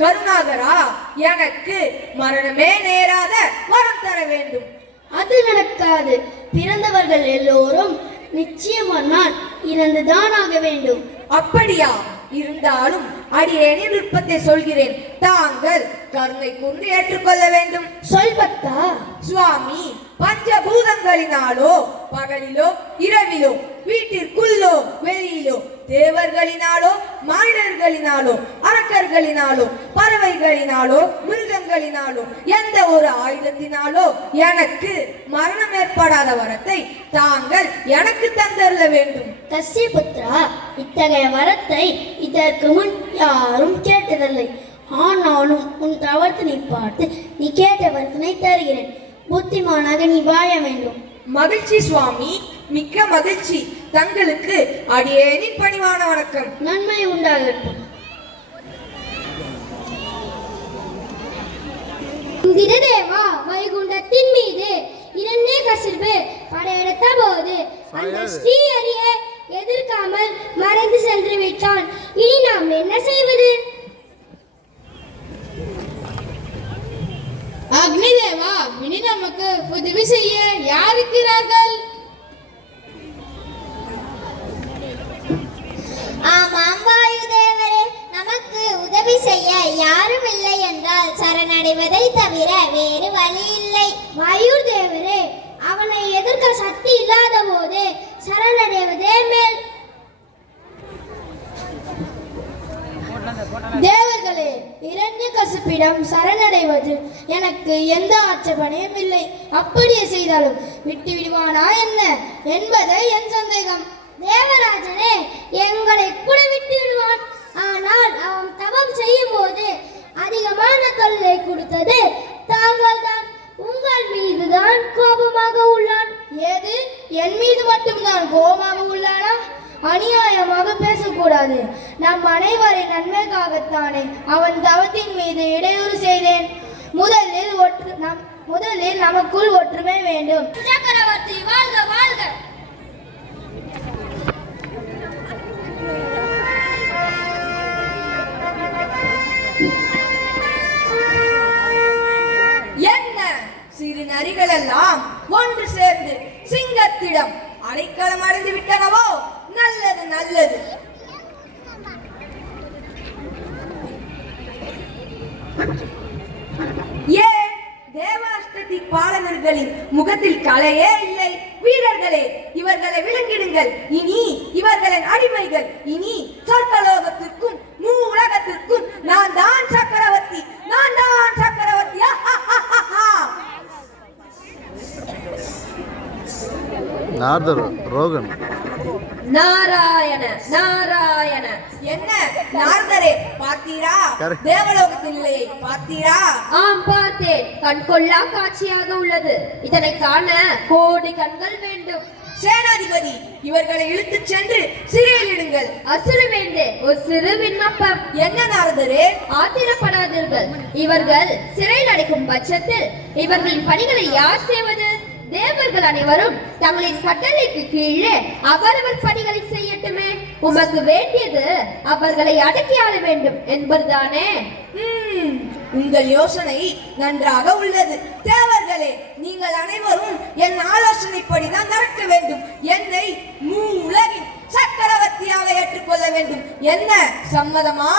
கருணாகரா, எனக்கு மரணமே நேராத வரம் தர வேண்டும். அது நடக்காது. பிறந்தவர்கள் எல்லோரும் நிச்சயமானால் இறந்துதான் ஆக வேண்டும். அப்படியா? இருந்தாலும் அடியேனின் விருப்பத்தை சொல்கிறேன். தாங்கள் கருணை கொண்டு ஏற்றுக்கொள்ள வேண்டும். சொல்பத்தா சுவாமி, பஞ்சபூதங்களினாலோ பகலிலோ இரவிலோ, வீட்டிற்குள்ளோ வெளியிலோ, தேவர்களினாலோ மானிடர்களினாலோ அரக்கர்களினாலோ பறவைகளினாலோ மிருகங்களினாலோ எந்த ஒரு ஆயுதத்தினாலோ எனக்கு மரணம் ஏற்படாத வரத்தை தாங்கள் எனக்கு தந்தருள வேண்டும். தஸ்யபுத்ரா, இத்தகைய வரத்தை இதற்கு முன் யாரும் கேட்டதில்லை. ஆனாலும் உன் தவத்தினை பார்த்து நீ கேட்ட வரத்தினை தருகிறேன். புத்திமானாக நீ வாழ வேண்டும். மகிழ்ச்சி சுவாமி, மிக்க மகிழ்ச்சி. தங்களுக்கு அடியேனின் பணிவான வணக்கம். நன்மை உண்டாகட்டும். இந்திரதேவா, வைகுண்டத்தின் மீது இரண்யகசிபு படையெடுத்த போது அந்த ஸ்ரீஹரியை எதிர்க்காமல் மறைந்து சென்று விட்டான். இனி நாம் என்ன செய்வது? அக்னிதேவா, இனி நமக்கு உதவி செய்ய யார் இருக்கிறார்கள்? ஆமாம் வாயுதேவரே, நமக்கு உதவி செய்ய யாரும் இல்லை என்றால் சரணடைவதை தவிர வேறு வழி இல்லை. வாயுதேவரே, அவனை எதிர்க்க சக்தி இல்லாத போது சரணடைவதே மேல். தேவர்களே, இரண்யகசிபிடம் சரணடைவது எனக்கு எந்த ஆட்சேபனையும் இல்லை. அப்படியே செய்தாலும் விட்டு விடுவானா என்ன என்பதை என் சந்தேகம். தேவராஜனே, எங்களை கூட விட்டு விடுவான். ஆனால் அவன் தவம் செய்யும் போது அதிகமான தொல்லை கொடுத்தது தாங்கள் தான். உங்கள் மீதுதான் கோபமாக உள்ளான். ஏது, என் மீது மட்டும்தான் கோபமாக உள்ளானா? அநியாயமாக பேசக்கூடாது. நம் அனைவரின் நன்மைக்காகத்தானே அவன் தவத்தின் மீது இடையூறு செய்தேன். முதலில் நமக்குள் ஒற்றுமை வேண்டும். சக்கரவர்த்தி வாழ்க வாழ்க. என்ன சிறு நரிகள் எல்லாம் ஒன்று சேர்ந்து சிங்கத்திடம் அடைக்கலம் அடைந்து விட்டனவோ? நல்லது நல்லது. ஏன் தேவாஷ்டதி பாலகர்களின் முகத்தில் கலையே இல்லை? வீரர்களே, இவர்களை விலங்கிடுங்கள். இனி இவர்களின் அடிமைகள். இனி சொர்க்கலோகத்திற்கும் உலகத்திற்கும் நான் தான் சக்கரவர்த்தி, நான் தான் சக்கரவர்த்தி. ரோகன் நாராயண நாராயண. என்ன நாரதரே, பார்த்தீரா? தேவலோகத்தின் நிலையை பார்த்தீரா? ஆம், பார்த்தேன். கண்கொள்ளா காட்சியாக உள்ளது. இதனை காண கோடி கண்கள் வேண்டும். சேனாதிபதி, இவர்களை இழுத்துச் சென்று சிறையில் இடுங்கள். அசுர வேண்டே, ஒரு சிறு விண்ணப்பம். என்ன நாரதரே? ஆத்திரப்படாதீர்கள். இவர்கள் சிறையில் அடைக்கும் பட்சத்தில் இவர்களின் பணிகளை யார் செய்வது? தேவர்கள் அனைவரும் தங்களின் கட்டளைக்கு கீழே அவரவர் பணிகளை செய்யட்டுமே. உமக்கு வேண்டியது அவர்களை அடக்கி ஆள வேண்டும் என்பதுதானே? உங்கள் யோசனை நன்றாக உள்ளது. தேவர்களே, நீங்கள் அனைவரும் என் ஆலோசனைப்படிதான் நடக்க வேண்டும். என்னை உலகின் சக்கரவர்த்தியாக ஏற்றுக்கொள்ள வேண்டும். என்ன, சம்மதமா?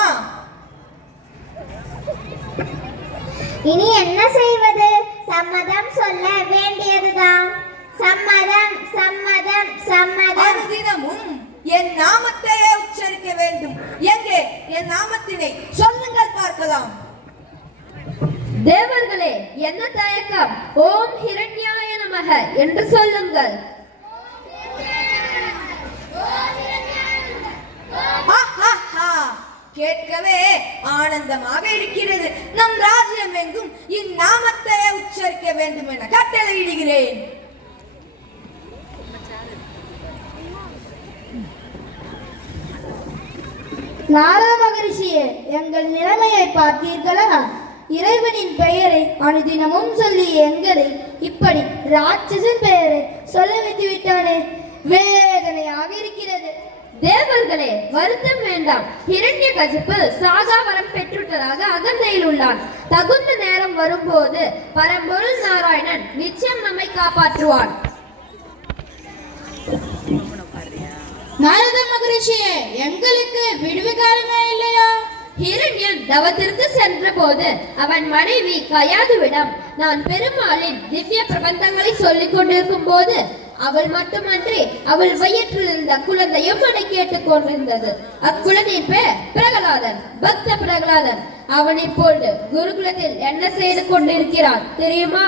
இனி என்ன செய்வது? சம்மதம் சொல்ல வேண்டியதுதான். சம்மதம் சம்மதம் சம்மதம். அனுதினமும் என் நாமத்தையே உச்சரிக்க வேண்டும். எங்கே என் நாமத்தினை சொல்லுங்கள் பார்க்கலாம். தேவர்களே, என்ன தயக்கம்? ஓம் ஹிரண்யாய நமக என்று சொல்லுங்கள். கேட்கவே ஆனந்தமாக இருக்கிறது. நம் ராஜ்யம் எங்கும் இந்நாமத்தையே உச்சரிக்க வேண்டும் என கட்டளையிடுகிறேன். நாரத மகரிஷியே, எங்கள் நிலைமையை பார்த்தீர்களா? இறைவனின் பெயரை அனுதினமும் சொல்லி எங்களை இப்படி ராட்சசன் பெயரை சொல்ல வைத்து விட்டானே. வேதனையாக இருக்கிறது. தேவர்களே, வருத்தம் வேண்டாம். ஹிரண்யகசிப்பு சாகா வரம் பெற்றுட்டதாக அகந்தையில் உள்ளான். தகுந்த நேரம் வரும்போது பரம்பொருள் நாராயணன் நிச்சயம் நம்மை காப்பாற்றுவான். நாரத மகரிஷியே, எங்களுக்கு விடுவு காலமா இல்லையா? ஹிரண்யன் தவத்திற்கு சென்ற போது அவன் மனைவி கயாதுவிடம் நான் பெருமாளின் திவ்ய பிரபந்தங்களை சொல்லிக் கொண்டிருக்கும் போது அவள் மட்டுமன்றி அவள் வயிற்றில் இருந்த குழந்தையும் அதை கேட்டுக் கொண்டிருந்தது. அக்குழந்தையின் பேர் பிரகலாதன், பக்த பிரகலாதன். அவன் இப்பொழுது குருகுலத்தில் என்ன செய்து கொண்டிருக்கிறான் தெரியுமா?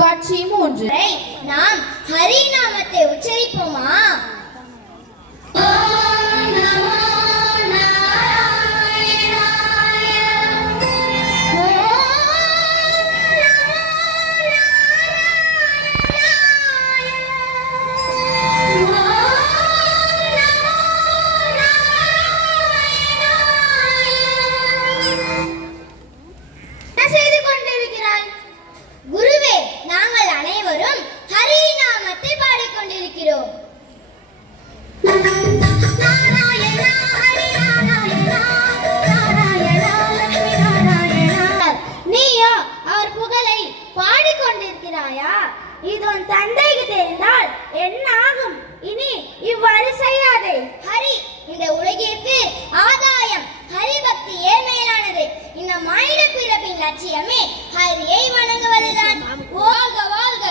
காட்சி 3. நாம் ஹரி நாமத்தை உச்சரிப்போமா? குருவே, நாங்கள் அனைவரும் ஹரி நாமத்தை பாடிக்கொண்டிருக்கிறோம். நீயோ அவர் புகழை பாடிக்கொண்டிருக்கிறாயா? இது உன் தந்தைக்கு தெரிந்தால் என்ன ஆகும்? இனி இவ்வாறு செய்யாதே. ஹரி இந்த உலகிற்கு ஆதாயம். ஹரி பக்தியே மேலானது. இந்த மானிட பிறப்பின் லட்சியமே ஹரியை வணங்குவதுதான். வாழ்க வாழ்க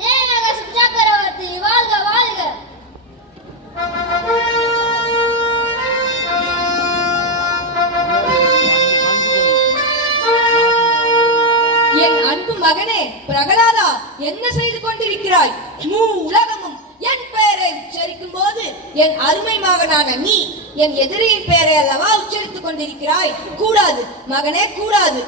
ஹிரண்யகசிபு சக்கரவர்த்தி, வாழ்க வாழ்க. என் அன்பு மகனே பிரகலாதா, என்ன செய்து கொண்டிருக்கிறாய்? உலகமும் என் பெயரை உச்சரிக்கும் போது என் அருமை மகனான நீ என் எதிரியின் பெயரை அல்லவா உச்சரித்துக் கொண்டிருக்கிறாய்? கூடாது மகனே, கூடாது.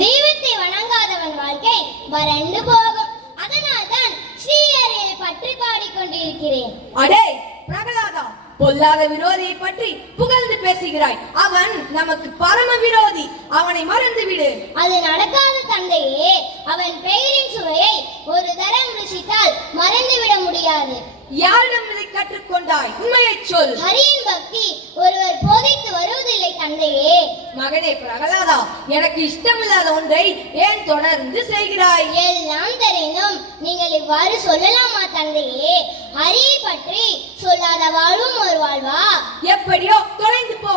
தெய்வத்தை வணங்காதவன் வாழ்க்கை வறண்டு போகும். அதனால் தான் ஸ்ரீஹரியை பற்றி பாடிக்கொண்டிருக்கிறேன். அடே பிரகலாதா, பொல்லாத விரோதியை பற்றி புகழ்ந்து பேசுகிறாய். அவன் நமக்கு பரம விரோதி. அவனை மறந்து விடு. அது நடக்காத தந்தையே. அவன் பெயரின் சுவையை ஒரு தரம் ருசித்தால் மறந்துவிட முடியாது. யாரிடம் இதை கற்றுக்கொண்டாய்? உண்மையை சொல். ஹரியின் பக்தி ஒருவர் போதித்து வருவதில்லை தந்தையே. மகனே பிரகலாதா, எனக்கு இஷ்டமில்லாத ஒன்றை ஏன் தொடர்ந்து செய்கிறாய்? எல்லாம் தெரிந்தும் நீங்கள் இவ்வாறு சொல்லலாமா தந்தையே? ஹரியை பற்றி சொல்லாத வாழ்வும் ஒரு வாழ்வா? எப்படியோ தொலைந்து போ.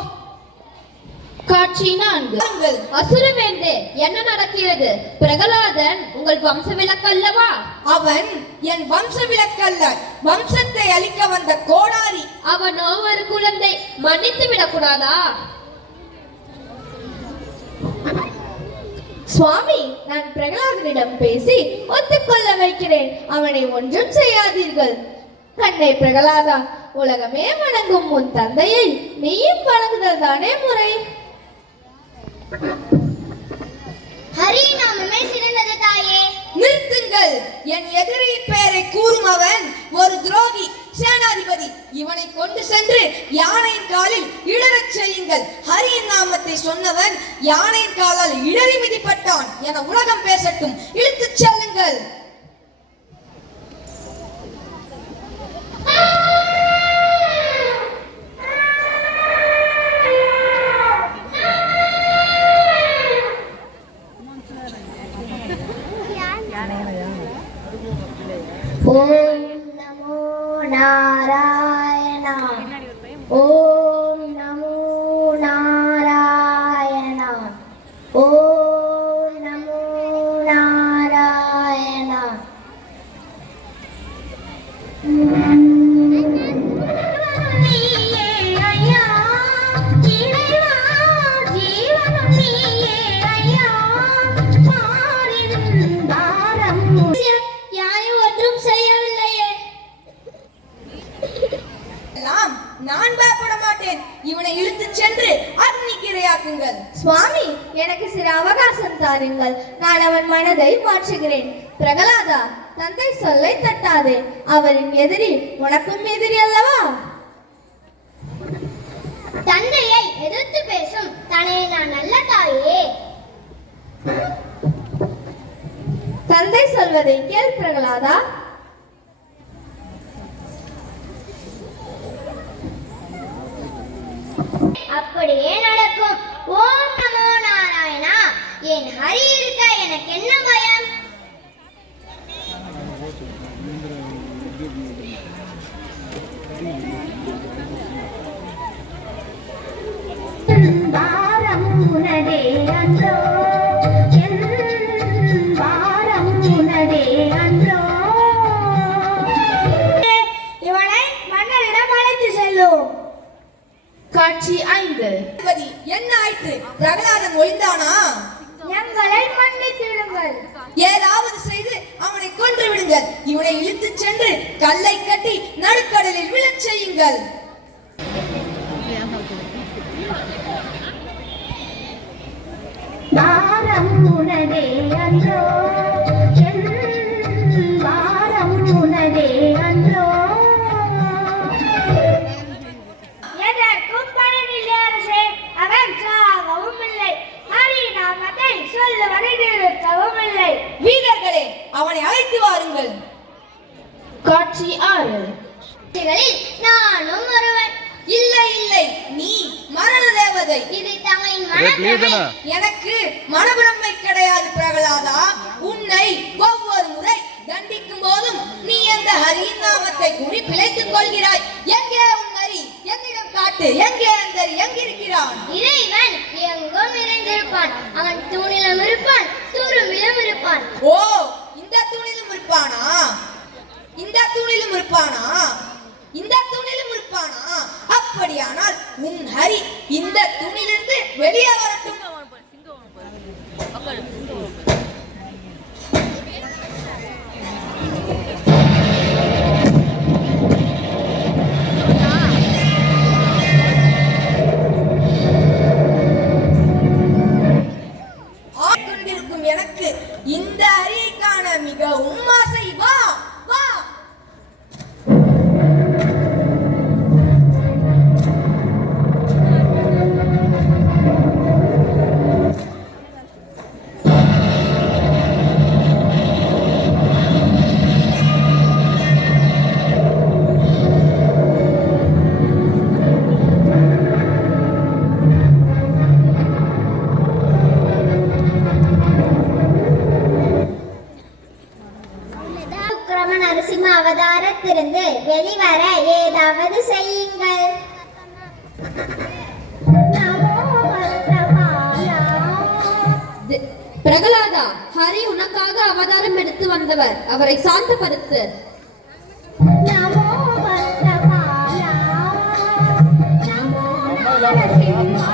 காட்சி 4. அசுரவேந்தே, என்ன நடக்கிறது? பிரகலாதன் உங்கள் வம்ச விளக்கு அல்லவா? அவன் என் வம்ச விளக்கல்ல, வம்சத்தை அழிக்க வந்த கோடாரி. அவனோ ஒரு குழந்தை, மன்னித்து விடக்கூடாதா? சுவாமி, நான் பிரகலாதனிடம் பேசி ஒத்துக்கொள்ள வைக்கிறேன். அவனை ஒன்றும் செய்யாதீர்கள். கண்ணே பிரகலாதா, உலகமே வணங்கும் உன் தந்தையை நீயும் வணங்குதல் தானே முறை. ஹரி நாமமே சிறந்தது தாயே. நிறுத்துங்கள். என் எதிரியின் பெயரை கூறும் அவன் ஒரு துரோகி, சேனாதிபதி. இவனை கொண்டு சென்று யானையின் காலில் இடறச் செய்யுங்கள். ஹரியின் நாமத்தை சொன்னவன் யானையின் காலால் இடறி மிதிப்பட்டான் என உலகம் பேசட்டும். இழுத்துச் செல்லுங்கள். ஓம் நமோ நாராயணா. ஓம் நமோ நாராயணா. ஓம் நமோ நாராயணா. நீயே ஐயா இறைவா, ஜீவனும் நீயே ஐயா, மாறிருந்தாரம் யாரும் ஒன்றும் செய்யவில்லையே. நான் பயப்பட மாட்டேன். இவனை இழுத்துச் சென்று அக்னிக்கு இரையாக்குங்கள். சுவாமி, எனக்கு சில அவகாசம் தாருங்கள். நான் அவன் மனதை மாற்றுகிறேன். பிரகலாதா, தந்தை சொல்லை தட்டாதே. அவரின் எதிரி உனக்கும் எதிரி அல்லவா? தந்தையை எதிர்த்து பேசும் தன்னை நான் நல்ல தாயே. தந்தை சொல்வதை கேள் பிரகலாதா. அப்படியே நடக்கும். ஓம் நமோ நாராயணா. என் ஹரி இருக்க எனக்கு என்ன பயம்? வாரம் உனதே அன்றோ, என் வாரம் உனதே அன்றோ. இவனை மன்னரிடம் அழைத்து செல்லும். காட்சி 5. சேனாதிபதி, என்ன ஆயிற்று? பிரகலாதன் ஒளிந்தானா? எங்களை மன்னித்து விடுங்கள். ஏதாவது செய்து அவனை கொன்று விடுங்கள். இவனை இழுத்துச் சென்று கல்லை கட்டி நடுக்கடலில் விழச் செய்யுங்கள். வாரம் உனதே அன்றோ, என் வாரம் உனதே அன்றோ. எதற்கும் பயனில்லை அரசே. அவன் சாகவும் இல்லை, ஹரிநாமத்தை சொல்லுவதை நிறுத்தவும் இல்லை. வீரர்களே, அவனை அழைத்து வாருங்கள். காட்சி 6. நானும் ஒருவன். இல்லை இல்லை, நீ மரண தேவதை. இது தங்களின் மனப்பிரமை. எனக்கு மனப்பிரமை கிடையாது பிரகலாதா. உன்னை ஒவ்வொரு முறை தண்டிக்கும் போதும் நீ அந்த ஹரியின் நாமத்தை கூறி பிழைத்துக் கொள்கிறாய். எங்கே உன் ஹரி? என்னிடம் காட்டு. எங்கே அந்த ஹரி? எங்கிருக்கிறான்? இறைவன் எங்கும் நிறைந்திருப்பான். அவன் தூணிலும் இருப்பான், துரும்பிலும் இருப்பான். ஓ, இந்த தூணிலும் இருப்பானா? இந்த தூணிலும் இருப்பானா? இந்த தூணிலும் இருப்பானா? அப்படியானால் உன் ஹரி இந்த தூணிலிருந்து வெளியே வரட்டும். கொண்டிருக்கும் எனக்கு இந்த ஹரியை காண மிகவும் ஆசை. வா வா. உக்கிரம நரசிம்ம அவதாரத்திலிருந்து வெளிவர ஏதாவது செய்யுங்கள். பிரகலாதா, ஹரி உனக்காக அவதாரம் எடுத்து வந்தவர். அவரை சாந்தப்படுத்து. நமோ பத்ரபாலா, நமோ நரசிம்மா.